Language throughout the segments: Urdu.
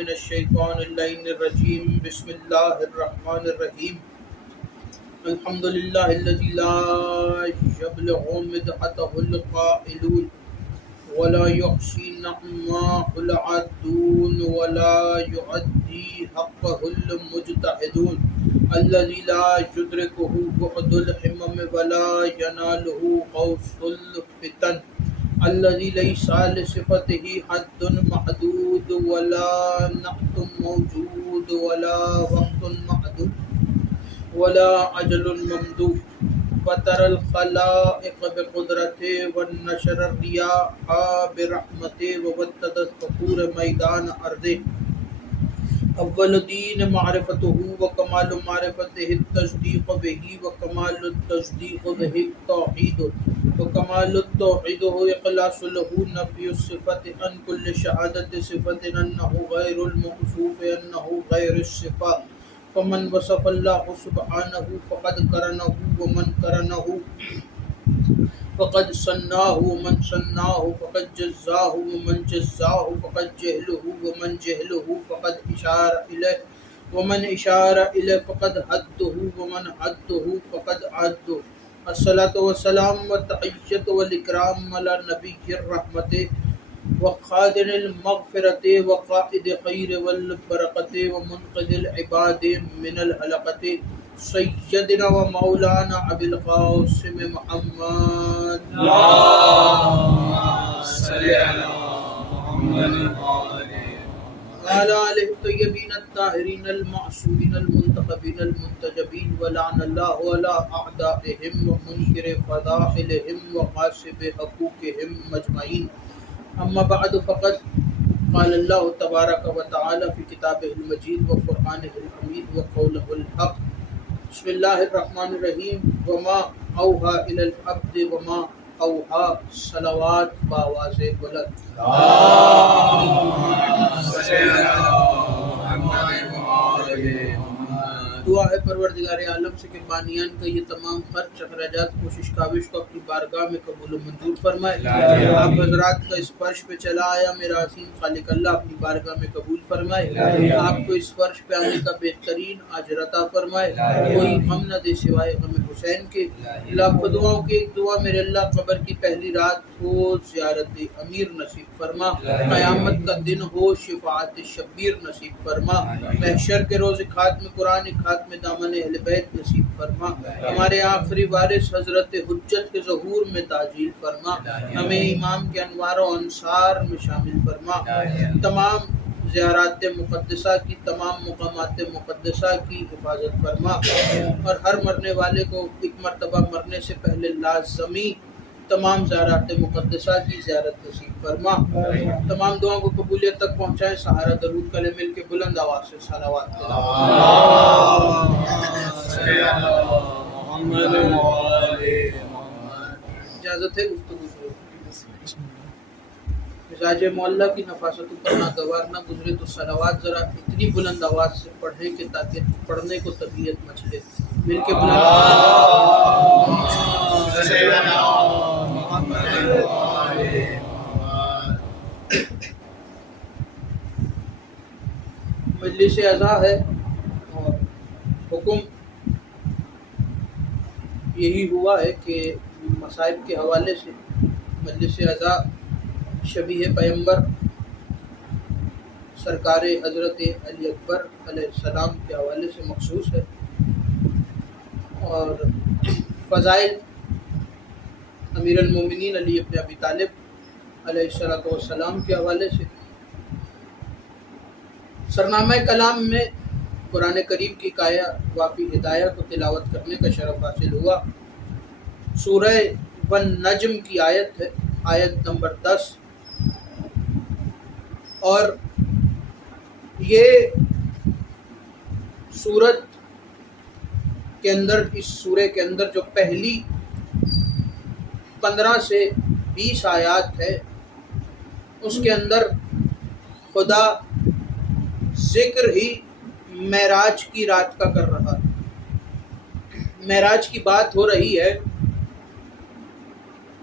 من الشیطان اللعین الرجیم بسم اللہ الرحمن الرحیم الحمد للہ الذی لا یبلغ مدحته القائلون ولا يحصي نعماء العادون ولا يؤدي حقه المجتهدون الذي لا يدركه بعد الحمم ولا يناله غوث الفتن الذي ليس لصفته حد محدود ولا نعت موجود ولا وقت معدود ولا أجل ممدود فطر الخلائق بقدرته والنشر الرياح برحمته وودد الصخور ميدان أرضه اول دین معرفته وکمال معرفته التصدیق به وکمال التصدیق به التوحید وکمال التوحید اخلاص له نفی الصفت عن كل شهادت صفت انه غیر الموصوف انه غیر الصفه فمن وصف الله سبحانه فقد قرنه ومن قرنه فقد صناه ومن صناه فقد جزاه ومن جزاه فقد جهله ومن جهله فقد إشار إليه ومن إشار إليه فقد حده ومن حده فقد عده الصلاة والسلام والتحية والإكرام على نبي الرحمة وخادم المغفرة وقائد خير والبركة ومنقذ العباد من الهلكة سیدنا و مولانا ابی القاسم محمد اللهم صل على محمد وعلى آلہ الطیبین الطاہرین المعصومین المنتخبین المنتجبین ولعن اللہ علی اعدائهم ومنکر فضائلهم وغاصب حقوقهم مجمعین اما بعد فقد قال اللہ تبارک و تعالی فی کتابہ المجید وقرآنہ الحمید وقولہ الحق بسم اللہ الرحمن الرحیم وما اوحا الی العبد وما اوحا صلوات بآواز بلند دعا ہے پروردگار عالم سے کہ بانیان کا یہ تمام خرچ اخراجات کوشش کاوش کو اپنی بارگاہ میں قبول و منظور فرمائے آپ حضرات کا اس فرش پہ چلا آیا میرا عظیم خالق اللہ اپنی بارگاہ میں قبول فرمائے آپ کو اس فرش پہ آنے کا بہترین اجر عطا فرمائے کوئی غم نہ دے سوائے غم حسین کے لاکھوں دعاؤں کی ایک دعا میرے اللہ قبر کی پہلی رات ہو زیارت امیر نصیب فرما قیامت کا دن ہو شفاعت شبیر نصیب فرما محشر کے روز خاتم قرآن خاتم دامن اہل بیت نصیب فرما ہمارے آخری وارث حضرت حجت کے ظہور میں تعجیل فرما ہمیں امام کے انوار و انصار میں شامل فرما تمام زیارات مقدسہ کی تمام مقامات مقدسہ کی حفاظت فرما اور ہر مرنے والے کو ایک مرتبہ مرنے سے پہلے لازمی تمام زیارات مقدسہ کی زیارت نصیب فرما تمام دعاؤں کو قبولیت تک پہنچائے سہارا درود کلے مل کے بلند آواز سے صلوات اجازت ہے گفتگو شروع مزاج معلّہ کی نفاست پر ناگوار نہ گزرے تو صلوات ذرا اتنی بلند آواز سے پڑھیں کہ تاکہ پڑھنے کو طبیعت مچلے مل کے بلند مجلس عزا ہے اور حکم یہی ہوا ہے کہ مصائب کے حوالے سے مجلس عزا شبیہ پیمبر سرکار حضرت علی اکبر علیہ السلام کے حوالے سے مخصوص ہے اور فضائل امیر المومنین علی ابن ابی طالب علیہ السلام کے حوالے سے سرنامہ کلام میں قرآن کریم کی کایا وافی ہدایہ کو تلاوت کرنے کا شرف حاصل ہوا سورہ والنجم کی آیت ہے آیت نمبر 10 اور یہ سورت کے اندر اس سورے کے اندر جو پہلی 15 سے 20 آیات ہے اس کے اندر خدا ذکر ہی معراج کی رات کا کر رہا ہے معراج کی بات ہو رہی ہے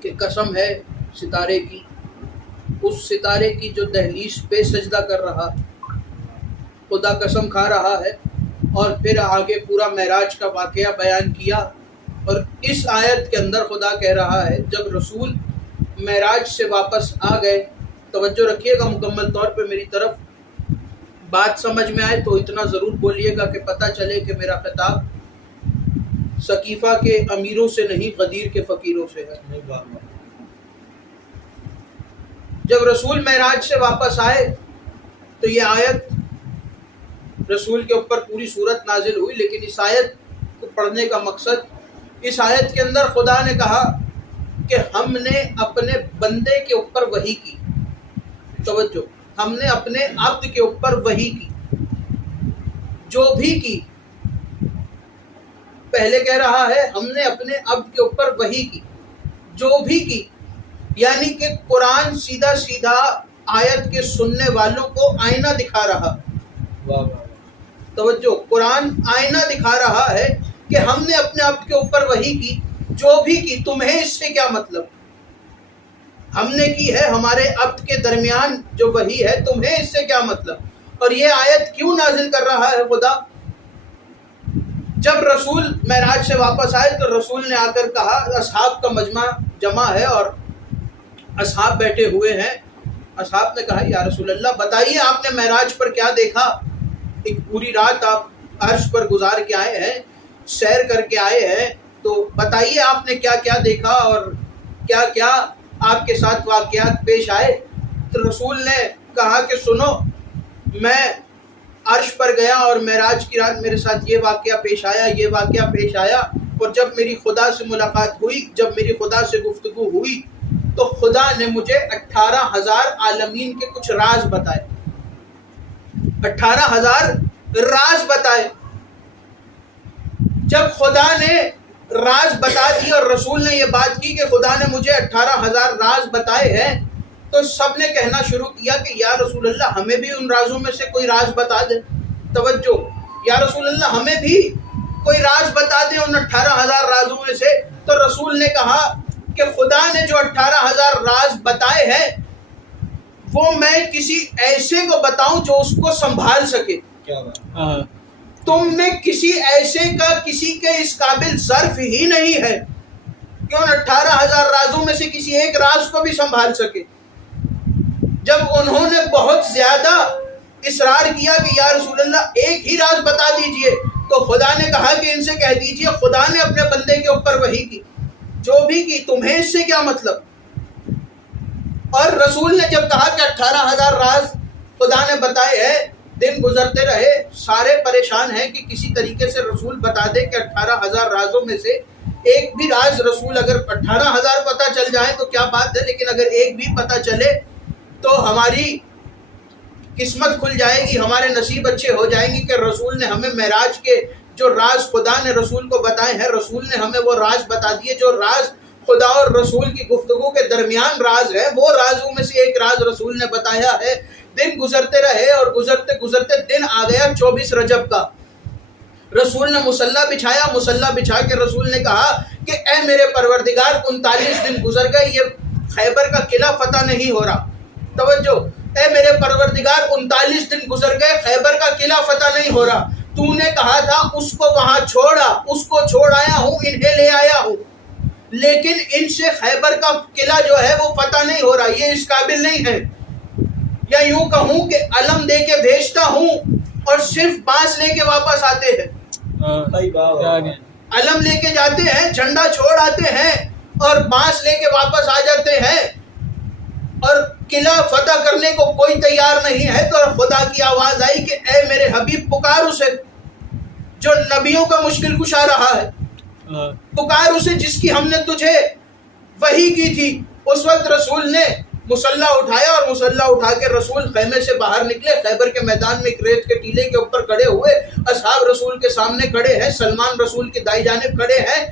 کہ قسم ہے ستارے کی اس ستارے کی جو دہلیز پہ سجدہ کر رہا خدا قسم کھا رہا ہے اور پھر آگے پورا معراج کا واقعہ بیان کیا. اور اس آیت کے اندر خدا کہہ رہا ہے جب رسول معراج سے واپس آ گئے، توجہ رکھیے گا مکمل طور پہ میری طرف، بات سمجھ میں آئے تو اتنا ضرور بولیے گا کہ پتہ چلے کہ میرا خطاب ثقیفہ کے امیروں سے نہیں، غدیر کے فقیروں سے ہے. جب رسول معراج سے واپس آئے تو یہ آیت رسول کے اوپر پوری صورت نازل ہوئی، لیکن اس آیت کو پڑھنے کا مقصد، اس آیت کے اندر خدا نے کہا کہ ہم نے اپنے بندے کے اوپر وحی کی. توجہ، ہم نے اپنے عبد کے اوپر وحی کی، جو بھی کی. پہلے کہہ رہا ہے ہم نے اپنے عبد کے اوپر وحی کی، جو بھی کی، یعنی کہ قرآن سیدھا سیدھا آیت کے سننے والوں کو آئینہ دکھا رہا. توجہ، قرآن آئینہ دکھا رہا ہے کہ ہم نے اپنے عبد کے اوپر وحی کی، جو بھی کی. تمہیں اس سے کیا مطلب؟ ہم نے کی ہے ہمارے عبد کے درمیان جو وحی ہے، تمہیں اس سے کیا مطلب؟ اور یہ آیت کیوں نازل کر رہا ہے خدا؟ جب رسول معراج سے واپس آئے تو رسول نے آ کر کہا، اصحاب کا مجمع جمع ہے اور اصحاب بیٹھے ہوئے ہیں. اصحاب نے کہا یا رسول اللہ بتائیے آپ نے معراج پر کیا دیکھا؟ ایک پوری رات آپ عرش پر گزار کے آئے ہیں، سیر کر کے آئے ہیں، تو بتائیے آپ نے کیا کیا دیکھا اور کیا کیا آپ کے ساتھ واقعات پیش آئے. تو رسول نے کہا کہ سنو، میں عرش پر گیا اور معراج کی رات میرے ساتھ یہ واقعہ پیش آیا، یہ واقعہ پیش آیا. اور جب میری خدا سے ملاقات ہوئی، جب میری خدا سے گفتگو ہوئی، تو خدا نے مجھے 18,000 عالمین کے کچھ راز بتائے. 18,000 راز بتائے. جب خدا نے راز بتا دی اور رسول نے یہ بات کی کہ خدا نے مجھے 18,000 راز بتائے ہیں، تو سب نے کہنا شروع کیا کہ یا رسول اللہ ہمیں بھی ان رازوں میں سے کوئی راز بتا دے. توجہ، یا رسول اللہ ہمیں بھی کوئی راز بتا دے ان 18,000 رازوں میں سے. تو رسول نے کہا کہ خدا نے جو 18,000 راز بتائے ہیں وہ میں کسی ایسے کو بتاؤں جو اس کو سنبھال سکے. تم میں کسی ایسے کا کسی کے اس قابل ظرف ہی نہیں ہے کہ ان 18,000 رازوں میں سے کسی ایک راز کو بھی سنبھال سکے. جب انہوں نے بہت زیادہ اصرار کیا کہ یا رسول اللہ ایک ہی راز بتا دیجئے، تو خدا نے کہا کہ ان سے کہہ دیجئے خدا نے اپنے بندے کے اوپر وحی کی، جو بھی کی، تمہیں اس سے کیا مطلب؟ اور رسول نے جب کہا کہ 18,000 راز خدا نے بتائے ہیں، دن گزرتے رہے، سارے پریشان ہیں کہ کسی طریقے سے رسول بتا دے کہ 18,000 رازوں میں سے ایک بھی راز، رسول اگر 18,000 پتہ چل جائے تو کیا بات ہے، لیکن اگر ایک بھی پتہ چلے تو ہماری قسمت کھل جائے گی، ہمارے نصیب اچھے ہو جائیں گے کہ رسول نے ہمیں معراج کے جو راز خدا نے رسول کو بتائے ہیں، رسول نے ہمیں وہ راز بتا دیے جو راز خدا اور رسول کی گفتگو کے درمیان راز ہے، وہ رازوں میں سے ایک راز رسول نے بتایا ہے. دن گزرتے رہے اور گزرتے گزرتے دن آ گیا 24 رجب کا. رسول نے مصلی بچھایا، مصلی بچھا کے رسول نے کہا کہ اے میرے پروردگار 39 دن گزر گئے، یہ خیبر کا قلعہ فتح نہیں ہو رہا. توجہ، اے میرے پروردگار 39 دن گزر گئے، خیبر کا قلعہ فتح نہیں ہو رہا. تو نے کہا تھا اس کو وہاں چھوڑا، اس کو چھوڑ آیا ہوں، انہیں لے آیا ہوں، لیکن ان سے خیبر کا قلعہ جو ہے وہ فتح نہیں ہو رہا، یہ اس قابل نہیں ہے. یا یوں کہوں کہ علم دے کے بھیجتا ہوں اور صرف بانس لے کے واپس آتے ہیں. علم لے کے جاتے ہیں، جھنڈا چھوڑ آتے ہیں اور بانس لے کے واپس آ جاتے ہیں، اور قلعہ فتح کرنے کو کوئی تیار نہیں ہے. تو خدا کی آواز آئی کہ اے میرے حبیب پکار اسے جو نبیوں کا مشکل کشا رہا ہے، پکار اسے جس کی ہم نے تجھے وحی کی تھی. اس وقت رسول نے مسلح اٹھایا اور مسلح اٹھا کے رسول خیمے سے باہر نکلے. خیبر کے میدان میں ایک ریت کے ٹیلے کے اوپر کھڑے ہوئے، اصحاب رسول کے سامنے کھڑے ہیں، سلمان رسول کی دائیں جانب کھڑے ہیں.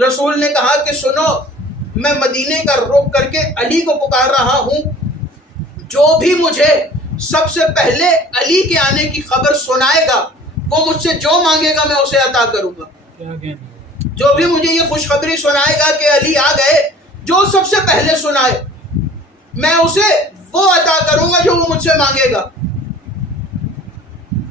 رسول نے کہا کہ سنو، میں مدینے کا رخ کر کے علی کو پکار رہا ہوں، جو بھی مجھے سب سے پہلے علی کے آنے کی خبر سنائے گا وہ مجھ سے جو مانگے گا میں اسے عطا کروں گا. جو بھی مجھے یہ خوشخبری سنائے گا کہ علی آ گئے، جو سب سے پہلے سنائے میں اسے وہ عطا کروں گا جو وہ مجھ سے مانگے گا.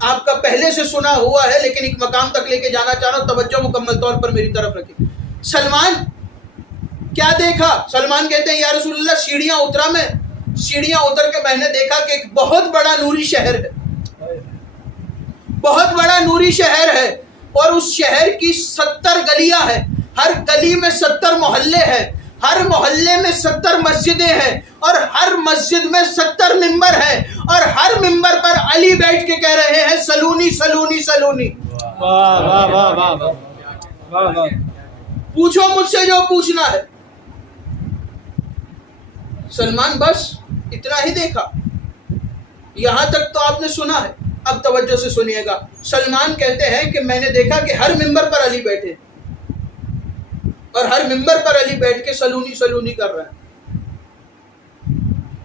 آپ کا پہلے سے سنا ہوا ہے لیکن ایک مقام تک لے کے جانا چاہ رہا ہوں، توجہ مکمل طور پر میری طرف رکھیں۔ سلمان کیا دیکھا؟ سلمان کہتے ہیں یا رسول اللہ سیڑھیاں اترا میں، سیڑھیاں اتر کے میں نے دیکھا کہ ایک بہت بڑا نوری شہر ہے، بہت بڑا نوری شہر ہے، اور اس شہر کی 70 گلیاں ہیں، ہر گلی میں 70 محلے ہیں، ہر محلے میں 70 مسجدیں ہیں، اور ہر مسجد میں 70 ممبر ہیں، اور ہر ممبر پر علی بیٹھ کے کہہ رہے ہیں سلونی سلونی سلونی، واہ واہ واہ واہ واہ واہ واہ۔ پوچھو مجھ سے جو پوچھنا ہے۔ سلمان بس اتنا ہی دیکھا، یہاں تک تو آپ نے سنا ہے، اب توجہ سے سنیے گا۔ سلمان کہتے ہیں کہ میں نے دیکھا کہ ہر ممبر پر علی بیٹھے، اور ہر ممبر پر علی بیٹھ کے سلونی سلونی کر رہے ہیں،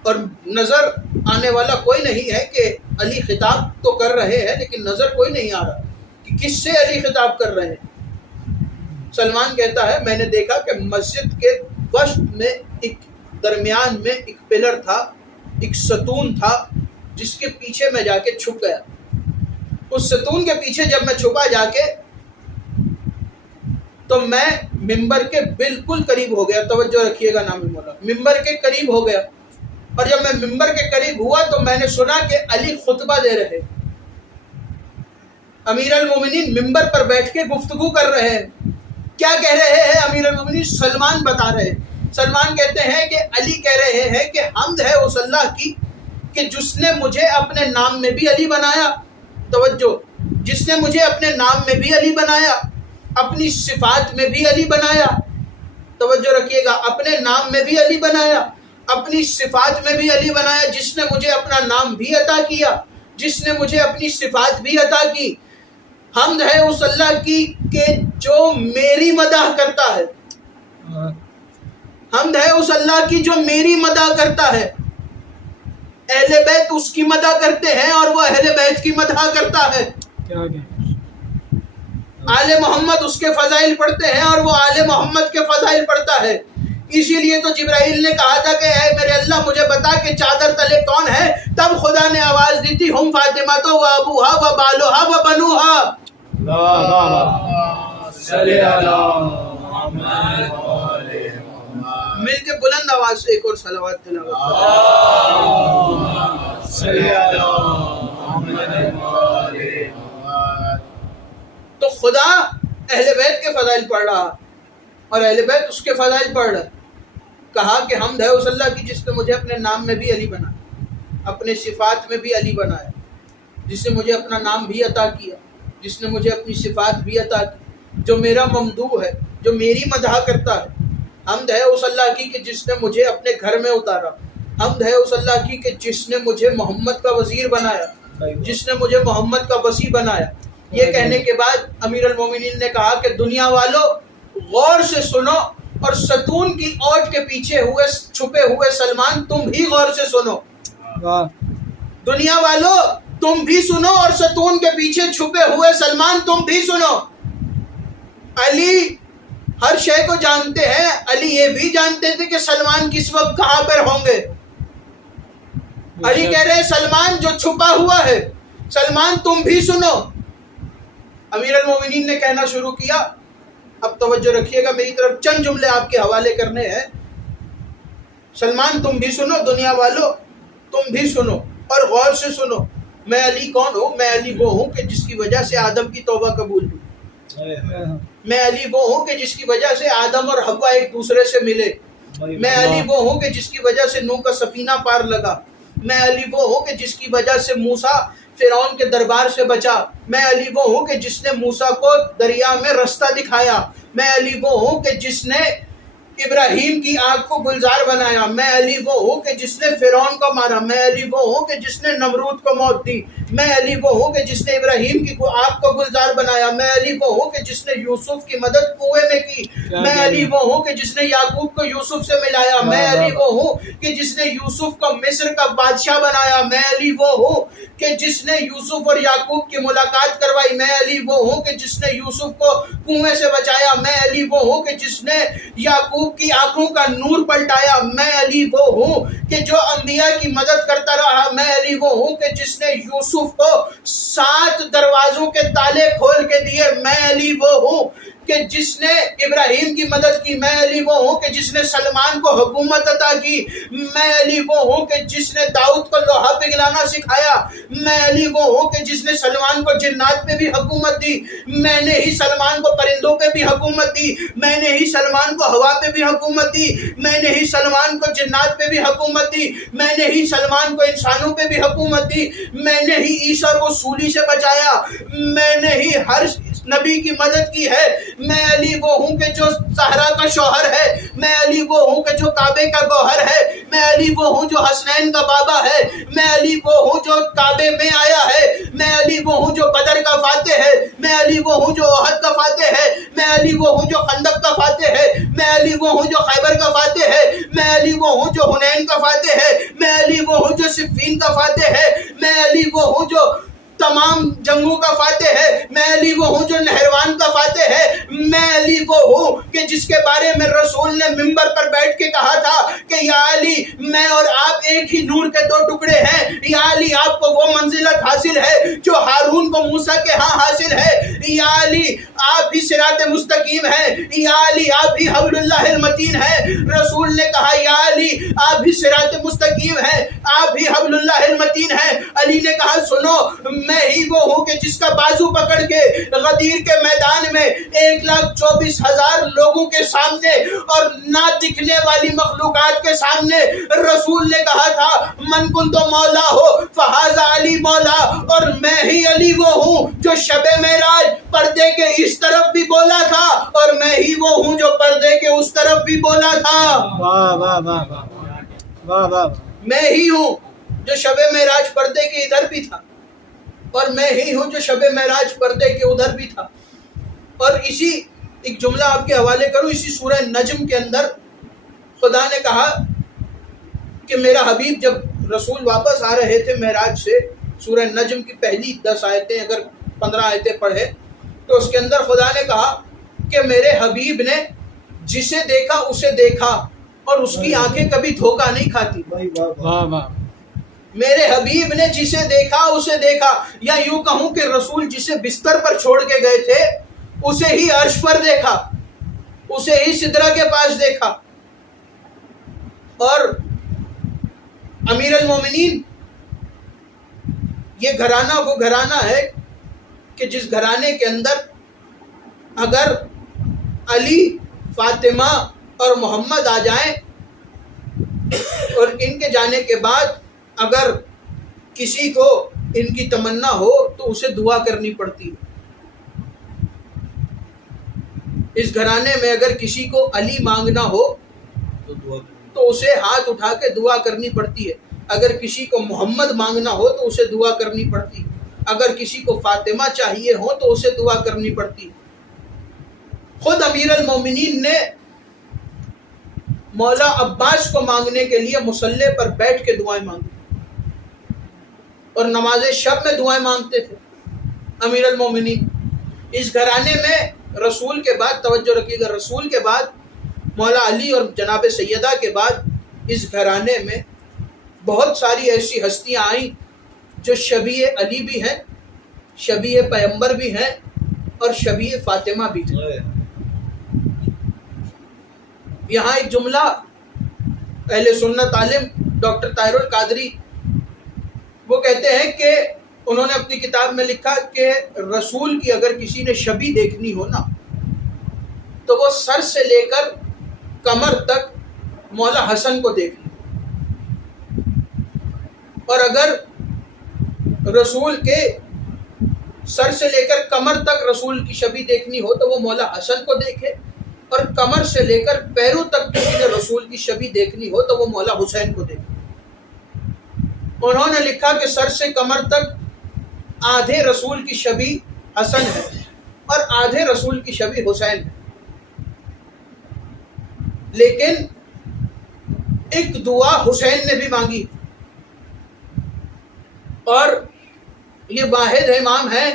اور نظر آنے والا کوئی نہیں ہے کہ علی خطاب تو کر رہے ہیں، لیکن نظر کوئی نہیں آ رہا کہ کس سے علی خطاب کر رہے ہیں۔ سلمان کہتا ہے میں نے دیکھا کہ مسجد کے وسط میں ایک درمیان میں ایک پلر تھا، ایک ستون تھا، جس کے پیچھے میں جا کے چھپ گیا۔ اس ستون کے پیچھے جب میں چھپا جا کے تو میں ممبر کے بالکل قریب ہو گیا، توجہ رکھیے گا نام مولا، ممبر کے قریب ہو گیا، اور جب میں ممبر کے قریب ہوا تو میں نے سنا کہ علی خطبہ دے رہے، امیر المومنین ممبر پر بیٹھ کے گفتگو کر رہے ہیں۔ کیا کہہ رہے ہیں امیر المومنین؟ سلمان بتا رہے ہیں۔ سلمان کہتے ہیں کہ علی کہہ رہے ہیں کہ حمد ہے اس اللہ کی کہ جس نے مجھے اپنے نام میں بھی علی بنایا، توجہ، جس نے مجھے اپنے نام میں بھی علی بنایا، اپنی صفات میں بھی علی بنایا، توجہ رکھیے گا، اپنے نام میں بھی علی بنایا، اپنی صفات میں بھی علی بنایا، جس نے مجھے اپنا نام بھی عطا کیا، جس نے مجھے اپنی صفات بھی عطا کی۔ حمد ہے اس اللہ کی کہ جو میری مدح کرتا ہے، حمد ہے اس اللہ کی جو میری مدح کرتا ہے۔ اہل بیت اس کی مدح کرتے ہیں اور وہ اہل بیت کی مدح کرتا ہے۔ آل محمد اس کے فضائل پڑھتے ہیں اور وہ آل محمد کے فضائل پڑھتا ہے۔ اسی لیے تو جبرائیل نے کہا تھا کہ اے میرے اللہ مجھے بتا کہ چادر تلے کون ہے، تب خدا نے آواز دی تھی ہم فاطمہ تو و ابوہا و بالوہا و بنوہا۔ صلی اللہ محمد مل کے بلند آواز سے ایک اور صلوات تلاوت صلی اللہ محمد۔ تو خدا اہل بیت کے فضائل پڑھ رہا اور اہل بیت اس کے فضائل پڑھ رہا۔ کہا کہ حمد ہے اس اللہ کی جس نے مجھے اپنے نام میں بھی علی بنایا، اپنے صفات میں بھی علی بنایا، جس نے مجھے اپنا نام بھی عطا کیا، جس نے مجھے اپنی صفات بھی عطا کی، جو میرا ممدوح ہے، جو میری مدح کرتا ہے۔ حمد ہے اس اللہ کی کہ جس نے مجھے اپنے گھر میں اتارا، حمد ہے اس اللہ کی کہ جس نے مجھے محمد کا وزیر بنایا، جس نے مجھے محمد کا وصی بنایا۔ یہ کہنے کے بعد امیر المومنین نے کہا کہ دنیا والو غور سے سنو، اور ستون کی اوٹ کے پیچھے ہوئے چھپے ہوئے سلمان تم بھی غور سے سنو۔ دنیا والو تم بھی سنو، اور ستون کے پیچھے چھپے ہوئے سلمان تم بھی سنو۔ علی ہر شے کو جانتے ہیں، علی یہ بھی جانتے تھے کہ سلمان کس وقت کہاں پر ہوں گے۔ علی کہہ رہے ہیں سلمان جو چھپا ہوا ہے، سلمان تم بھی سنو۔ امیر المومنین نے کہنا شروع کیا، اب توجہ رکھیے گا میری طرف، چند جملے آپ کے حوالے کرنے ہیں۔ سلمان تم بھی سنو، دنیا والو تم بھی سنو اور غور سے سنو۔ میں علی کون ہوں؟ میں علی وہ ہوں کہ جس کی وجہ سے آدم کی توبہ قبول ہوئی۔ میں علی وہ ہوں کہ جس کی وجہ سے آدم اور حوا ایک دوسرے سے ملے۔ میں علی وہ ہوں کہ جس کی وجہ سے نوح کا سفینہ پار لگا۔ میں علی وہ ہوں کہ جس کی وجہ سے موسیٰ فرعون کے دربار سے بچا۔ میں علی وہ ہوں کہ جس نے موسیٰ کو دریا میں رستہ دکھایا۔ میں علی وہ ہوں کہ جس نے ابراہیم کی آنکھ کو گلزار بنایا۔ میں علی وہ ہوں کہ جس نے فرعون کو مارا۔ میں علی وہ ہوں کہ جس نے نمرود کو موت دی۔ میں علی وہ ہوں کہ جس نے ابراہیم کی آنکھ کو گلزار بنایا۔ میں علی وہ ہوں کہ جس نے یوسف کی مدد کنویں میں کی۔ میں علی وہ ہوں کہ جس نے یعقوب کو یوسف سے ملایا۔ میں علی وہ ہوں کہ جس نے یوسف کو مصر کا بادشاہ بنایا۔ میں علی وہ ہوں کہ جس نے یوسف اور یعقوب کی ملاقات کروائی۔ میں علی وہ ہوں کہ جس نے یوسف کو کنویں سے بچایا۔ میں علی وہ ہوں کہ جس نے یعقوب کی آنکھوں کا نور پلٹایا۔ میں علی وہ ہوں کہ جو انبیاء کی مدد کرتا رہا۔ میں علی وہ ہوں کہ جس نے یوسف یوسف کو 7 دروازوں کے تالے کھول کے دیے. میں علی وہ ہوں کہ جس نے ابراہیم کی مدد کی. میں علی وہ ہوں کہ جس نے سلمان کو حکومت عطا کی. میں علی وہ ہوں کہ جس نے داؤد کو لوہا پگھلانا سکھایا. میں علی وہ ہوں کہ جس نے سلمان کو جنات پہ بھی حکومت دی. میں نے ہی سلمان کو پرندوں پہ بھی حکومت دی. میں نے ہی سلمان کو ہوا پہ بھی حکومت دی. میں نے ہی سلمان کو جنات پہ بھی حکومت دی. میں نے ہی سلمان کو انسانوں پہ بھی حکومت دی. میں نے ہی عیسیٰ کو سولی سے بچایا. میں نے ہی ہر نبی کی مدد کی ہے. میں علی وہ ہوں کہ جو زہرا کا شوہر ہے. میں علی وہ ہوں کہ جو کعبے کا گوہر ہے. میں علی وہ ہوں جو حسنین کا بابا ہے. میں علی وہ ہوں جو کعبے میں آیا ہے. میں علی وہ ہوں جو بدر کا فاتح ہے. میں علی وہ ہوں جو احد کا فاتح ہے. میں علی وہ ہوں جو خندق کا فاتح ہے. میں علی وہ ہوں جو خیبر کا فاتح ہے. میں علی وہ ہوں جو حنین کا فاتح ہے. میں علی وہ ہوں جو صفین کا فاتح ہے. میں علی وہ ہوں جو تمام جنگوں کا فاتح ہے. میں علی وہ ہوں جو نہروان کا فاتح ہے. میں علی وہ ہوں کہ جس کے بارے میں رسول نے منبر پر بیٹھ کے کہا تھا کہ یا علی میں اور آپ ایک ہی نور کے 2 ٹکڑے ہیں. یا علی آپ کو وہ منزلت حاصل ہے جو ہارون کو موسیٰ کے ہاں حاصل ہے. یا علی آپ ہی صراط مستقیم ہیں. یا علی آپ ہی حبل اللہ المتین ہیں. رسول نے کہا یا علی آپ ہی صراط مستقیم ہیں. آپ ہی حبل اللہ المتین ہیں. علی نے کہا سنو میں ہی وہ ہوں کہ جس کا بازو پکڑ کے غدیر کے میدان میں 1,24,000 لوگوں کے سامنے اور نہ دکھنے والی مخلوقات کے سامنے رسول نے کہا تھا من کنت مولا ہو فہذا علی مولا. اور میں ہی علی وہ ہوں جو شب معراج پردے کے اس طرف بھی بولا تھا اور میں ہی وہ ہوں جو پردے کے اس طرف بھی بولا تھا. واہ واہ واہ واہ واہ. میں ہی ہوں جو شب معراج پردے کے ادھر بھی تھا اور میں ہی ہوں جو شب معراج پردے کے ادھر بھی تھا. اور اسی ایک جملہ آپ کے حوالے کروں. اسی سورہ نجم کے اندر خدا نے کہا کہ میرا حبیب جب رسول واپس آ رہے تھے معراج سے, سورہ نجم کی پہلی 10 آیتیں اگر 15 آیتیں پڑھے تو اس کے اندر خدا نے کہا کہ میرے حبیب نے جسے دیکھا اسے دیکھا اور اس کی آنکھیں کبھی دھوکہ نہیں کھاتی. واہ واہ. میرے حبیب نے جسے دیکھا اسے دیکھا, یا یوں کہوں کہ رسول جسے بستر پر چھوڑ کے گئے تھے اسے ہی عرش پر دیکھا, اسے ہی سدرہ کے پاس دیکھا. اور امیر المومنین یہ گھرانہ وہ گھرانہ ہے کہ جس گھرانے کے اندر اگر علی, فاطمہ اور محمد آ جائیں اور ان کے جانے کے بعد اگر کسی کو ان کی تمنا ہو تو اسے دعا کرنی پڑتی ہے. اس گھرانے میں اگر کسی کو علی مانگنا ہو تو اسے ہاتھ اٹھا کے دعا کرنی پڑتی ہے. اگر کسی کو محمد مانگنا ہو تو اسے دعا کرنی پڑتی ہے. اگر کسی کو فاطمہ چاہیے ہو تو اسے دعا کرنی پڑتی ہے. خود امیر المومنین نے مولا عباس کو مانگنے کے لیے مصلی پر بیٹھ کے دعائیں مانگی اور نماز شب میں دعائیں مانگتے تھے امیر المومنین. اس گھرانے میں رسول کے بعد, توجہ رکھیے گا, رسول کے بعد مولا علی اور جناب سیدہ کے بعد اس گھرانے میں بہت ساری ایسی ہستیاں آئیں جو شبیہ علی بھی ہیں, شبیہ پیغمبر بھی ہیں اور شبیہ فاطمہ بھی ہیں. یہاں ایک جملہ اہل سنت عالم ڈاکٹر طاہر القادری وہ کہتے ہیں کہ انہوں نے اپنی کتاب میں لکھا کہ رسول کی اگر کسی نے شبی دیکھنی ہو نا تو وہ سر سے لے کر کمر تک مولا حسن کو دیکھ لے, اور اگر رسول کے سر سے لے کر کمر تک رسول کی شبی دیکھنی ہو تو وہ مولا حسن کو دیکھے, اور کمر سے لے کر پیروں تک کسی نے رسول کی شبی دیکھنی ہو تو وہ مولا حسین کو دیکھے. انہوں نے لکھا کہ سر سے کمر تک آدھے رسول کی شبی حسن ہے اور آدھے رسول کی شبی حسین ہے, لیکن ایک دعا حسین نے بھی مانگی اور یہ واحد امام ہیں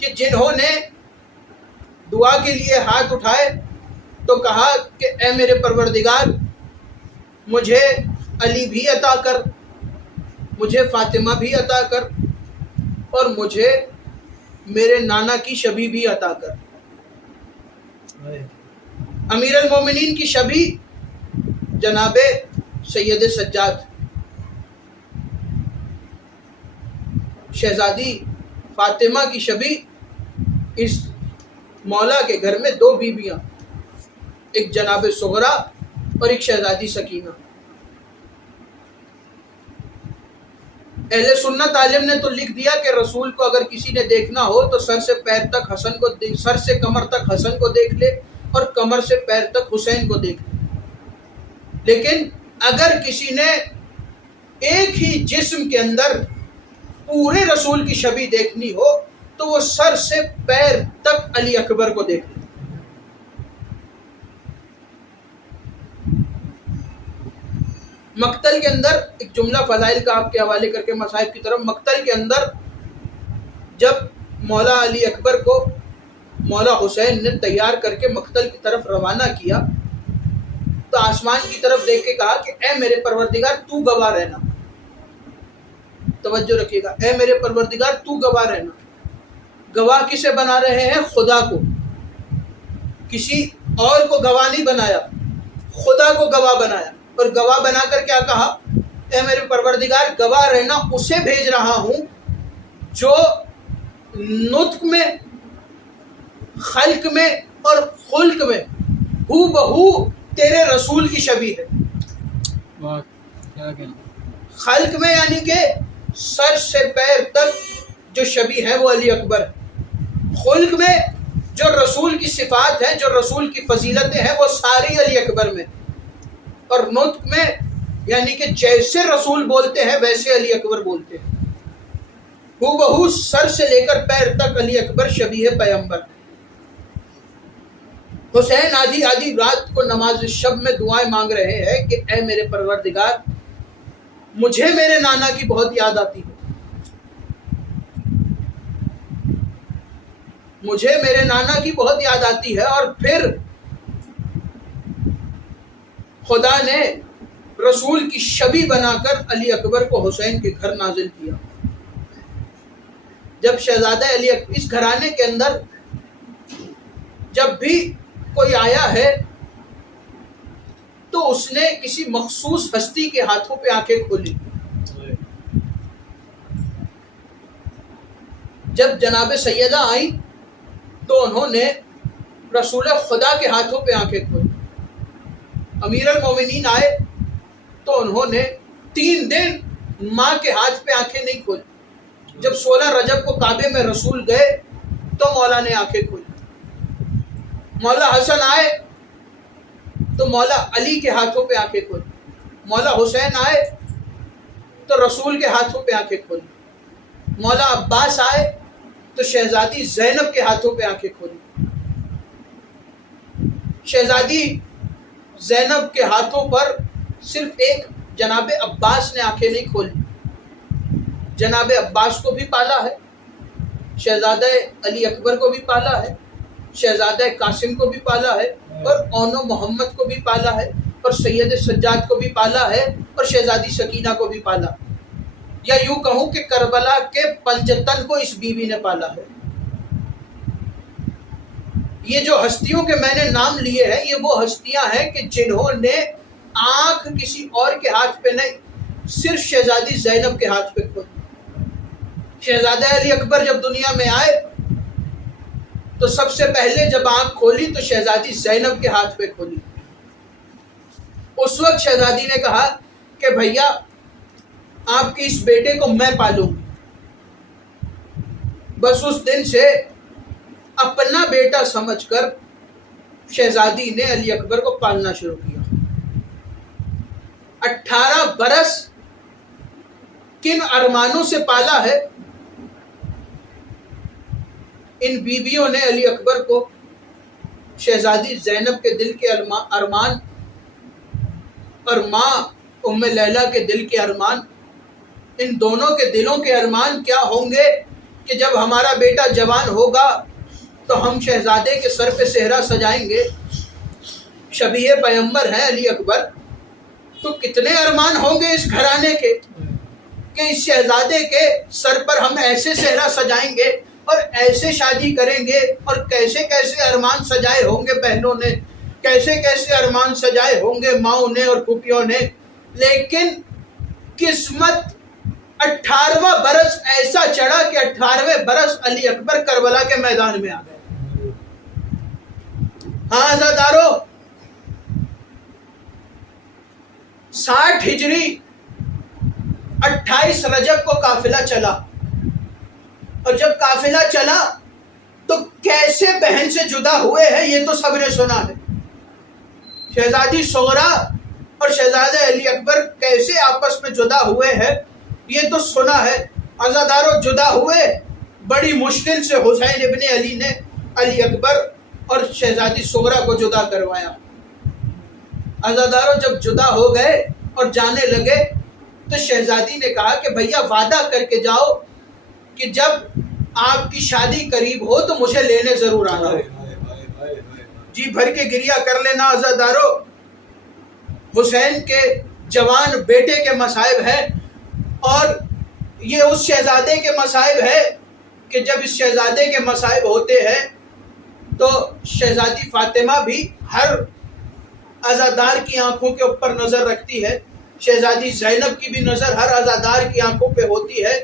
کہ جنہوں نے دعا کے لیے ہاتھ اٹھائے تو کہا کہ اے میرے پروردگار مجھے علی بھی عطا کر, مجھے فاطمہ بھی عطا کر اور مجھے میرے نانا کی شبیہ بھی عطا کر۔ امیر المومنین کی شبیہ جناب سید سجاد، شہزادی فاطمہ کی شبیہ اس مولا کے گھر میں دو بیویاں، ایک جناب صغرا اور ایک شہزادی سکینہ۔ اہل سنت عالم نے تو لکھ دیا کہ رسول کو اگر کسی نے دیکھنا ہو تو سر سے پیر تک سر سے کمر تک حسن کو دیکھ لے اور کمر سے پیر تک حسین کو دیکھ لے، لیکن اگر کسی نے ایک ہی جسم کے اندر پورے رسول کی شبیہ دیکھنی ہو تو وہ سر سے پیر تک علی اکبر کو دیکھ لے۔ مقتل کے اندر ایک جملہ فضائل کا آپ کے حوالے کر کے مصاحب کی طرف، مقتل کے اندر جب مولا علی اکبر کو مولا حسین نے تیار کر کے مقتل کی طرف روانہ کیا تو آسمان کی طرف دیکھ کے کہا کہ اے میرے پروردگار تو گواہ رہنا، توجہ رکھیے گا، اے میرے پروردگار تو گواہ رہنا۔ گواہ کسے بنا رہے ہیں؟ خدا کو، کسی اور کو گواہ نہیں بنایا، خدا کو گواہ بنایا، اور گواہ بنا کر کیا کہا؟ اے میرے پروردگار گواہ رہنا، اسے بھیج رہا ہوں جو نطق میں، خلق میں اور خلق میں ہو بہو تیرے رسول کی شبیہ ہے۔ خلق میں یعنی کہ سر سے پیر تک جو شبیہ ہے وہ علی اکبر ہے، خلق میں جو رسول کی صفات ہیں، جو رسول کی فضیلتیں ہیں وہ ساری علی اکبر میں، اور نطق میں یعنی کہ جیسے رسول بولتے ہیں ویسے علی اکبر بولتے ہیں، ہو بہو سر سے لے کر پیر تک علی اکبر شبیہ پیغمبر۔ حسین آدھی آدھی رات کو نماز شب میں دعائیں مانگ رہے ہیں کہ اے میرے پروردگار مجھے میرے نانا کی بہت یاد آتی ہے، مجھے میرے نانا کی بہت یاد آتی ہے، اور پھر خدا نے رسول کی شبیہ بنا کر علی اکبر کو حسین کے گھر نازل کیا۔ جب شہزادہ علی اکبر اس گھرانے کے اندر جب بھی کوئی آیا ہے تو اس نے کسی مخصوص ہستی کے ہاتھوں پہ آنکھیں کھولی۔ جب جناب سیدہ آئیں تو انہوں نے رسول خدا کے ہاتھوں پہ آنکھیں کھولی۔ امیر المومنین آئے تو انہوں نے 3 دن ماں کے ہاتھ پہ آنکھیں نہیں کھولی۔ جب 16 رجب کو کعبے میں رسول گئے تو مولا نے آنکھیں کھولی۔ مولا حسن آئے تو مولا علی کے ہاتھوں پہ آنکھیں کھولی۔ مولا حسین آئے تو رسول کے ہاتھوں پہ آنکھیں کھولی۔ مولا عباس آئے تو شہزادی زینب کے ہاتھوں پہ آنکھیں کھولی۔ شہزادی زینب کے ہاتھوں پر صرف ایک جناب عباس نے آنکھیں نہیں کھولی، جناب عباس کو بھی پالا ہے، شہزادہ علی اکبر کو بھی پالا ہے، شہزادہ قاسم کو بھی پالا ہے، اور اونو محمد کو بھی پالا ہے، اور سید سجاد کو بھی پالا ہے، اور شہزادی سکینہ کو بھی پالا، یا یوں کہوں کہ کربلا کے پنجتن کو اس بیوی نے پالا ہے۔ یہ جو ہستیوں کے میں نے نام لیے ہیں یہ وہ ہستیاں ہیں کہ جنہوں نے آنکھ کسی اور کے ہاتھ پہ نہیں، صرف شہزادی زینب کے ہاتھ پہ کھولی۔ شہزادہ علی اکبر جب دنیا میں آئے تو سب سے پہلے جب آنکھ کھولی تو شہزادی زینب کے ہاتھ پہ کھولی۔ اس وقت شہزادی نے کہا کہ بھیا آپ کے اس بیٹے کو میں پالوں گی۔ بس اس دن سے اپنا بیٹا سمجھ کر شہزادی نے علی اکبر کو پالنا شروع کیا۔ 18 برس کن ارمانوں سے پالا ہے، ان بیویوں نے علی اکبر کو شہزادی زینب کے دل کے ارمان اور ماں ام لیلہ کے دل کے ارمان، ان دونوں کے دلوں کے ارمان کیا ہوں گے کہ جب ہمارا بیٹا جوان ہوگا تو ہم شہزادے کے سر پہ صحرا سجائیں گے، شبیہ پیغمبر ہیں علی اکبر، تو کتنے ارمان ہوں گے اس گھرانے کے کہ اس شہزادے کے سر پر ہم ایسے صحرا سجائیں گے اور ایسے شادی کریں گے، اور کیسے کیسے ارمان سجائے ہوں گے بہنوں نے، کیسے کیسے ارمان سجائے ہوں گے ماؤں نے اور پھوپھیوں نے، لیکن قسمت 18واں برس ایسا چڑھا کہ 18ویں برس علی اکبر کربلا کے میدان میں آ گئے۔ ہاں عزادارو، 60 ہجری 28 رجب کو قافلہ چلا، اور جب قافلہ چلا تو کیسے بہن سے جدا ہوئے ہیں یہ تو سب نے سنا ہے۔ شہزادی صغرا اور شہزادہ علی اکبر کیسے آپس میں جدا ہوئے ہیں یہ تو سنا ہے۔ عزادارو، جدا ہوئے بڑی مشکل سے حسین ابن علی نے علی اکبر اور شہزادی صغرا کو جدا کروایا۔ عزادارو، جب جدا ہو گئے اور جانے لگے تو شہزادی نے کہا کہ بھیا وعدہ کر کے جاؤ کہ جب آپ کی شادی قریب ہو تو مجھے لینے ضرور آنا۔ جی بھر کے گریہ کر لینا عزادارو، حسین کے جوان بیٹے کے مصائب ہیں، اور یہ اس شہزادے کے مصائب ہے کہ جب اس شہزادے کے مصائب ہوتے ہیں تو شہزادی فاطمہ بھی ہر عزادار کی آنکھوں کے اوپر نظر رکھتی ہے، شہزادی زینب کی بھی نظر ہر عزادار کی آنکھوں پہ ہوتی ہے۔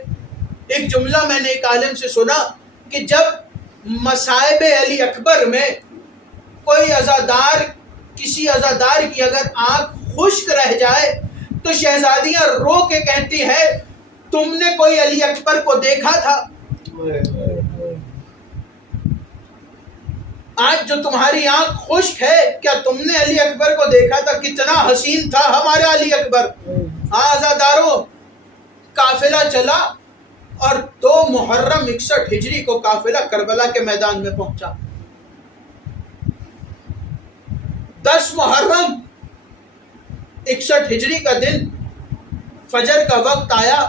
ایک جملہ میں نے ایک عالم سے سنا کہ جب مصائب علی اکبر میں کوئی عزادار، کسی عزادار کی اگر آنکھ خشک رہ جائے تو شہزادیاں رو کے کہتی ہے تم نے کوئی علی اکبر کو دیکھا تھا؟ آج جو تمہاری آنکھ خشک ہے کیا تم نے علی اکبر کو دیکھا تھا؟ کتنا حسین تھا ہمارا علی اکبر۔ ہاں عزادارو، قافلہ چلا اور 2 محرم 61 ہجری کو قافلہ کربلا کے میدان میں پہنچا۔ 10 محرم 61 ہجری کا دن فجر کا وقت آیا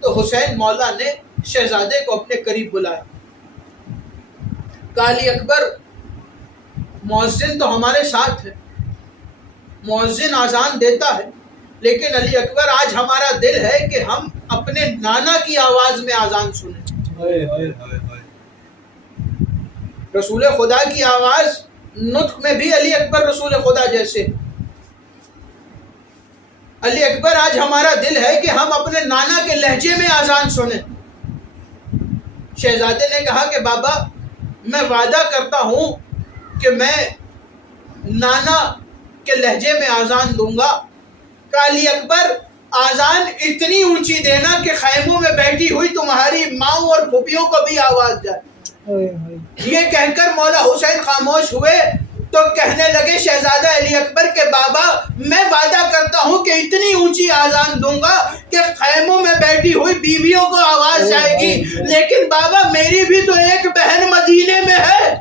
تو حسین مولا نے شہزادے کو اپنے قریب بلایا۔ کہا علی اکبر، مؤذن تو ہمارے ساتھ ہے، مؤذن اذان دیتا ہے، لیکن علی اکبر آج ہمارا دل ہے کہ ہم اپنے نانا کی آواز میں اذان سنیں۔ رسول خدا کی آواز نطق میں بھی علی اکبر رسول خدا جیسے۔ علی اکبر، آج ہمارا دل ہے کہ ہم اپنے نانا کے لہجے میں اذان سنیں۔ شہزادے نے کہا کہ بابا میں وعدہ کرتا ہوں کہ میں نانا کے لہجے میں اذان دوں گا۔ کہ علی اکبر، اذان اتنی اونچی دینا کہ خیموں میں بیٹھی ہوئی تمہاری ماؤں اور پھوپھیوں کو بھی آواز جائے۔ یہ کہہ کر مولا حسین خاموش ہوئے تو کہنے لگے شہزادہ علی اکبر کے بابا میں وعدہ کرتا ہوں کہ اتنی اونچی اذان دوں گا کہ خیموں میں بیٹھی ہوئی بیویوں کو آواز جائے گی، لیکن بابا میری بھی تو ایک بہن مدینے میں ہے۔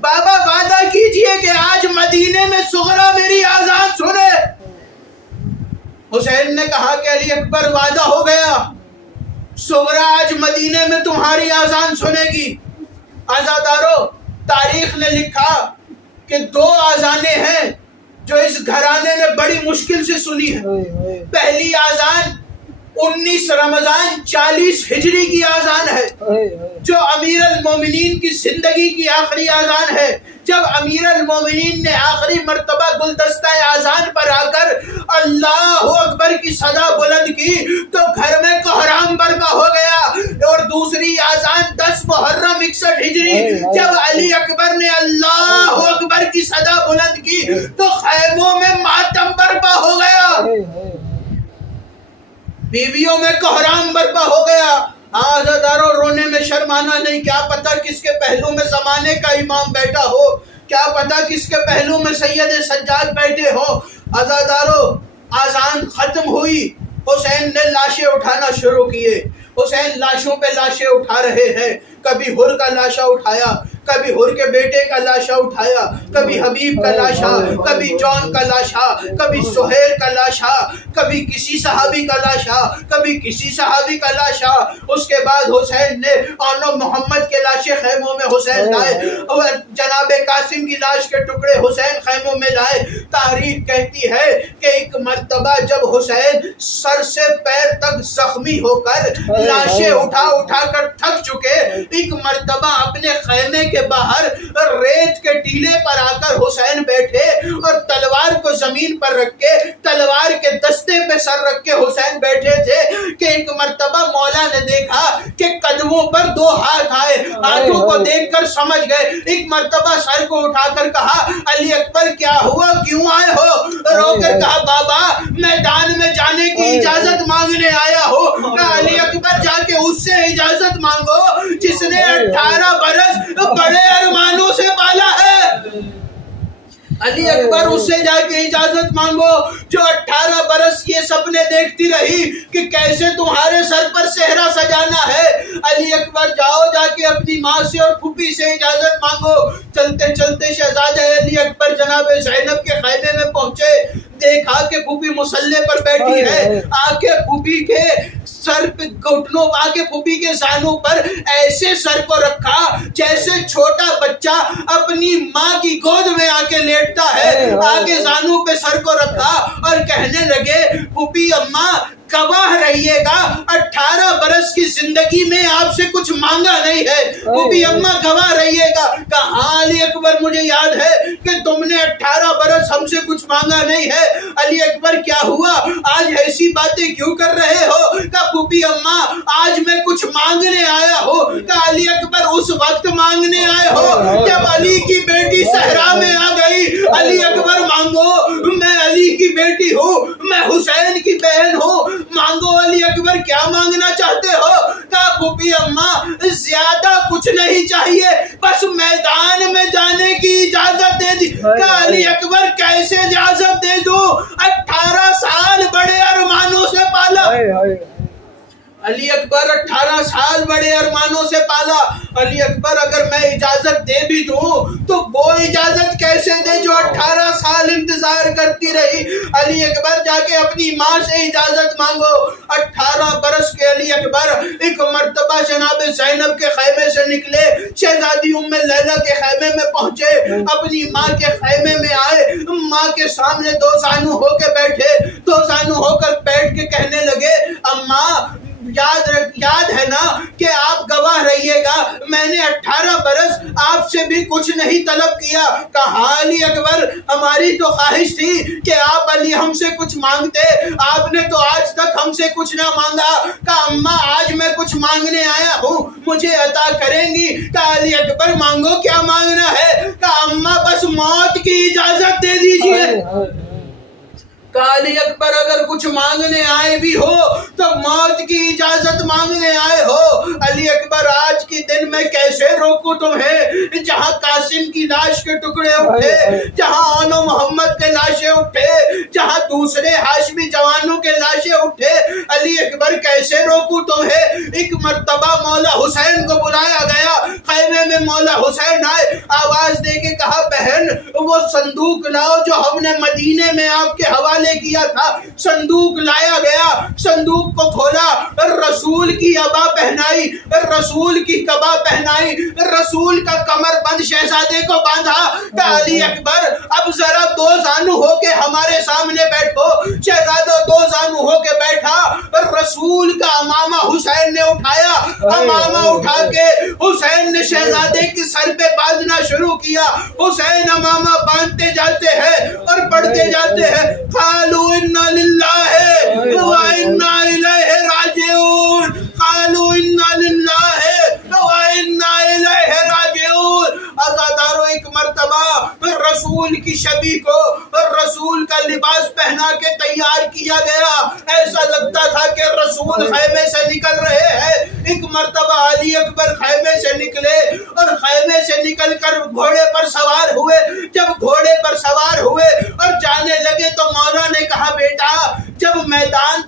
بابا وعدہ کیجئے کہ آج مدینے میں صغرا میری اذان سنے۔ حسین نے کہا کہ علی اکبر وعدہ ہو گیا، صغرا آج مدینے میں تمہاری اذان سنے گی۔ عزادارو، تاریخ نے لکھا کہ 2 اذانیں ہیں جو اس گھرانے نے بڑی مشکل سے سنی ہے۔ پہلی اذان 19 رمضان 40 ہجری کی اذان ہے جو امیر المومنین کی زندگی کی آخری اذان ہے۔ جب امیر المومنین نے آخری مرتبہ گلدستہ اذان پر آ کر اللہ اکبر کی صدا بلند کی تو گھر میں کوہرام برپا ہو گیا۔ اور دوسری اذان 10 محرم 61 ہجری جب علی اکبر نے اللہ اکبر کی صدا بلند کی تو خیموں میں ماتم برپا ہو گیا، بیویوں میں کوہرام برپا ہو گیا۔ عزادارو، رونے میں شرمانا نہیں، کیا پتہ کس کے پہلو میں زمانے کا امام بیٹھا ہو، کیا پتہ کس کے پہلو میں سید سجاد بیٹھے ہو۔ عزادارو، اذان ختم ہوئی، حسین نے لاشیں اٹھانا شروع کیے۔ حسین لاشوں پہ لاشیں اٹھا رہے ہیں، کبھی حر کا لاشا اٹھایا، کبھی ہر کے بیٹے کا لاشا اٹھایا، کبھی حبیب کا لاشا، کبھی جون کا لاشا، کبھی سہیل کا لاشا، کبھی کسی صحابی کا لاشا، کبھی کسی صحابی کا لاشا۔ اس کے بعد حسین نے اور محمد کے لاشیں خیموں میں حسین لائے، اور جناب قاسم کی لاش کے ٹکڑے حسین خیموں میں لائے۔ تاریخ کہتی ہے کہ ایک مرتبہ جب حسین سر سے پیر تک زخمی ہو کر لاشیں اٹھا کر تھک چکے، ایک مرتبہ اپنے خیمے کے باہر ریت کے ٹیلے پر آ کر حسین بیٹھے اور تلوار کو زمین پر رکھ کے، تلوار کے دستے پہ سر رکھ کے حسین بیٹھے تھے کہ ایک مرتبہ مولا نے دیکھا کہ قدموں پر دو ہاتھ آئے، ہاتھوں کو دیکھ کر سمجھ گئے۔ ایک مرتبہ سر کو اٹھا کر کہا، علی اکبر کیا ہوا، کیوں آئے ہو؟ رو کر کہا، بابا میدان میں جانے کی اجازت مانگنے آیا ہو۔ کہا، علی اکبر جا کے اس سے اجازت مانگو جس نے 18 برس بڑے ارمانوں سے پالا ہے۔ علی اکبر اس سے جا کے اجازت مانگو جو 18 برس یہ سپنے دیکھتی رہی کہ کیسے تمہارے سر پر صحرا سجانا ہے۔ علی اکبر جاؤ، جا کے اپنی ماں سے اور پھوپھی سے اجازت مانگو۔ چلتے چلتے شہزادہ علی اکبر جناب زینب کے خیمے میں پہنچے، دیکھا کہ پھوپھی مسلح پر بیٹھی ہے، آ کے پھوپھی کے سر پہ گھٹنوں، آ کے پھوپھی کے زانوں پر ایسے سر کو رکھا جیسے چھوٹا بچہ اپنی ماں کی گود میں آ کے لیٹتا ہے، آگے زانوں پہ سر کو رکھا اور کہنے لگے، پھوپھی اماں گواہ رہیے گا، 18 برس کی زندگی میں آپ سے کچھ مانگا نہیں ہے، پھوپھی اماں گواہ رہیے گا۔ کہا، ہاں علی اکبر مجھے یاد ہے کہ تم نے 18 برس ہم سے کچھ مانگا نہیں ہے۔ علی اکبر کیا ہوا، آج ایسی باتیں کیوں کر رہے ہو؟ کہا، پھوپھی اماں آج میں کچھ مانگنے آیا ہوں۔ کہا، علی اکبر اس وقت مانگنے آئے ہو جب علی کی بیٹی صحرا میں آ گئی۔ علی اکبر مانگو، میں علی کی بیٹی ہوں، میں حسین کی بہن ہوں، مانگو علی اکبر کیا مانگنا چاہتے ہو؟ کہا، پھوپھی اماں زیادہ کچھ نہیں چاہیے، بس میدان میں جانے کی اجازت دے دی۔ کہا، علی اکبر کیسے اجازت دے دوں، 18 سال بڑے ارمانوں سے پالا۔ علی اکبر 18 سال بڑے ارمانوں سے پالا۔ علی اکبر اگر میں اجازت دے بھی دوں تو وہ اجازت کیسے دے جو 18 سال انتظار کرتی رہی۔ علی اکبر جا کے اپنی ماں سے اجازت مانگو۔ 18 برس کے علی اکبر ایک مرتبہ جناب زینب کے خیمے سے نکلے، شہزادی ام لیلہ کے خیمے میں پہنچے، اپنی ماں کے خیمے میں آئے، ماں کے سامنے دو زانو ہو کے بیٹھے، دو زانو ہو کر بیٹھ کے کہنے لگے، اماں یاد ہے نا کہ آپ گواہ رہیے گا، میں نے 18 برس آپ سے بھی کچھ نہیں طلب کیا۔ کہا، علی اکبر ہماری تو خواہش تھی کہ آپ علی ہم سے کچھ مانگتے، آپ نے تو آج تک ہم سے کچھ نہ مانگا۔ کہا، اماں آج میں کچھ مانگنے آیا ہوں، مجھے عطا کریں گی؟ کہا، علی اکبر مانگو، کیا مانگنا ہے؟ کہا، اماں بس موت کی اجازت دے دیجیے۔ کہا، علی اکبر اگر کچھ مانگنے آئے بھی ہو تو موت کی اجازت مانگنے آئے ہو۔ علی اکبر آج کے دن میں کیسے روکوں تمہیں، جہاں قاسم کی لاش کے ٹکڑے اٹھے، جہاں آن و محمد کے لاشیں اٹھے، جہاں دوسرے ہاشمی جوانوں کے لاشیں اٹھے، علی اکبر کیسے روکوں تمہیں؟ ایک مرتبہ مولا حسین کو بلایا گیا، خیمے میں مولا حسین آئے، آواز دے کے کہا، بہن وہ صندوق لاؤ جو ہم نے مدینے میں آپ کے حوالے کیا تھا۔ صندوق لایا گیا، صندوق کو کھولا، رسول کی عبا پہنائی، رسول کی قبا پہنائی، رسول کا کمر بند شہزادے کو باندھا۔ کہ علی اکبر اب ذرا دو زانو ہو کے ہمارے سامنے بیٹھو۔ شہزادہ دو زانو ہو کے بیٹھا، رسول کا امامہ حسین نے اٹھایا، امامہ اٹھا کے حسین نے شہزادے کے سر پہ باندھنا شروع کیا۔ حسین امامہ باندھتے جاتے ہیں اور بڑھتے جاتے ہیں۔ قالوا انا للہ وانا الیہ راجعون، قالوا انا للہ وانا الیہ راجعون۔ عزادارو ایک مرتبہ رسول کی شبی کو رسول کا لباس پہنا کے تیار کیا گیا، ایسا لگتا تھا کہ رسول خیمے سے نکل رہے ہیں۔ ایک مرتبہ علی اکبر خیمے سے نکلے اور خیمے سے نکل کر گھوڑے پر سوار ہوئے۔ جب گھوڑے پر سوار ہوئے اور جانے لگے تو مولا نے کہا، بیٹا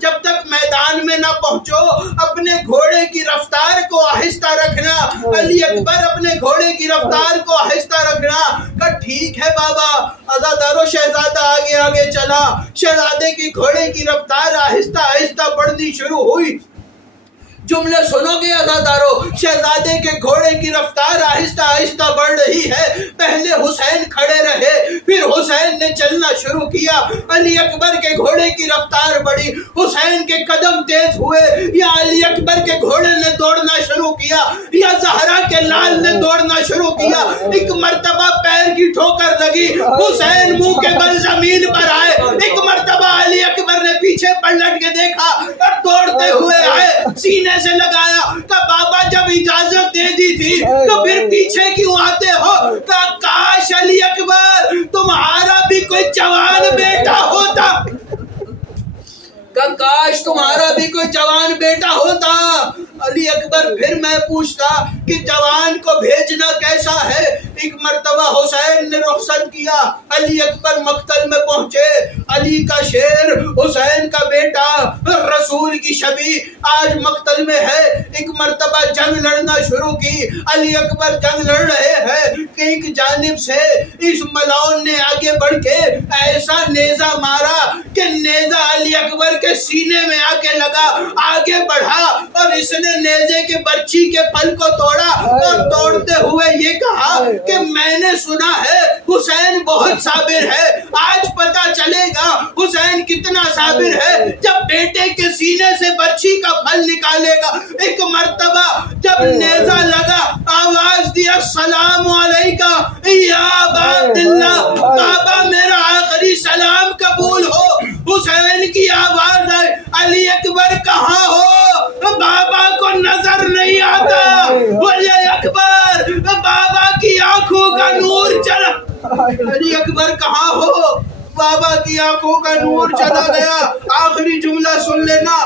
جب تک میدان میں نہ پہنچو اپنے گھوڑے کی رفتار کو آہستہ رکھنا، علی اکبر اپنے گھوڑے کی رفتار کو آہستہ رکھنا کہ ٹھیک ہے بابا. عزادارو شہزادہ آگے آگے چلا. شہزادے کی گھوڑے کی رفتار آہستہ آہستہ بڑھنی شروع ہوئی. جملے سنو گے عزادارو, شہزادے کے گھوڑے کی رفتار آہستہ آہستہ بڑھ رہی ہے. پہلے حسین کھڑے رہے, پھر حسین نے چلنا شروع کیا. علی اکبر کے گھوڑے کی رفتار بڑھی, حسین کے قدم تیز ہوئے, یا علی اکبر کے گھوڑے نے دوڑنا شروع کیا, یا زہرا کے لال نے دوڑنا شروع کیا. ایک مرتبہ پیر کی ٹھوکر لگی, حسین منہ کے بل زمین پر آئے. ایک مرتبہ علی اکبر نے پیچھے پلٹ کے دیکھا اور دوڑتے ہوئے آئے, سینے سے لگایا کہ بابا جب اجازت دے دی تھی تو پھر پیچھے کیوں آتے ہو. کہ کاش علی اکبر تمہارا بھی کوئی جوان بیٹا ہوتا, کہ کاش تمہارا بھی کوئی جوان بیٹا ہوتا. علی اکبر پھر میں پوچھتا کہ جوان کو بھیجنا کیسا ہے. ایک مرتبہ حسین نے رخصت کیا, علی اکبر مقتل میں پہنچے. علی کا شیر, حسین کا بیٹا, رسول کی شبیہ آج مقتل میں ہے. ایک مرتبہ جنگ لڑنا شروع کی. علی اکبر جنگ لڑ رہے ہیں کہ ایک جانب سے اس ملعون نے آگے بڑھ کے ایسا نیزہ مارا کہ نیزہ علی اکبر کے سینے میں آ کے لگا. آگے بڑھا اور اس نے نیزے کے برچی کے پھل کو توڑا اور توڑتے ہوئے یہ کہا کہ میں نے سنا ہے حسین بہت صابر ہے. آج پتہ چلے گا حسین کتنا صابر ہے جب بیٹے کے سینے سے برچی کا پھل نکالے گا. ایک مرتبہ جب نیزہ لگا, آواز دیا السلام علیکہ یا ابا عبداللہ, بابا میرا آخری سلام قبول ہو. حسین کی آواز آئی, علی اکبر کہاں ہو, بابا کو نظر نہیں آتا. علی اکبر, بابا کی آنکھوں کا نور چلا. علی اکبر کہاں ہو, بابا کی آنکھوں کا نور چلا گیا. آخری جملہ سن لینا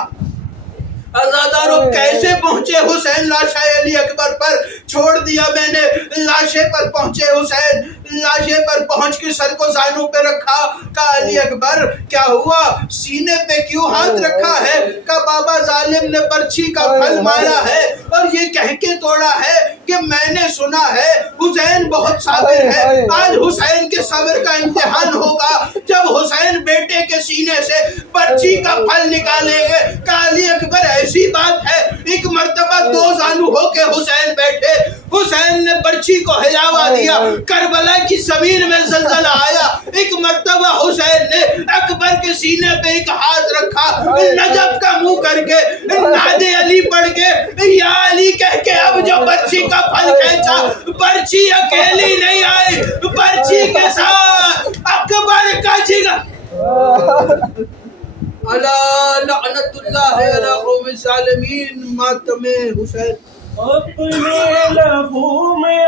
عزادارو, کیسے پہنچے حسین لاشے علی اکبر پر چھوڑ دیا میں نے. لاشے پر پہنچے حسین, لاشے پر پہنچ کے سر کو زانوں پہ رکھا. کہا علی اکبر کیا ہوا, سینے پہ کیوں ہاتھ رکھا ہے. کہا بابا ظالم نے برچھی کا پھل مارا ہے اور یہ کہہ کے توڑا ہے کہ میں نے سنا ہے حسین بہت صابر ہے. آج حسین کے صبر کا امتحان ہوگا جب حسین بیٹے کے سینے سے برچی کا پھل نکالیں گے. کہا علی اکبر ایسی بات ہے. ایک مرتبہ دو زانو ہو کے حسین بیٹھے. حسین نے برچی کو ہلاوا دیا, کربلا کی زمین میں زلزلہ آیا. ایک مرتبہ حسین نے اکبر کے سینے پہ ایک ہاتھ رکھا, نجف کا منہ کر کے ناد علی پڑھ کے یا علی کہہ کے اب جو برچی کا پھل کھینچا, برچی اکیلی نہیں آئی, برچی کے ساتھ اکبر کا جگر. اللہ لعنت اللہ علی قوم الظالمین. ماتم حسین اپنے لہو میں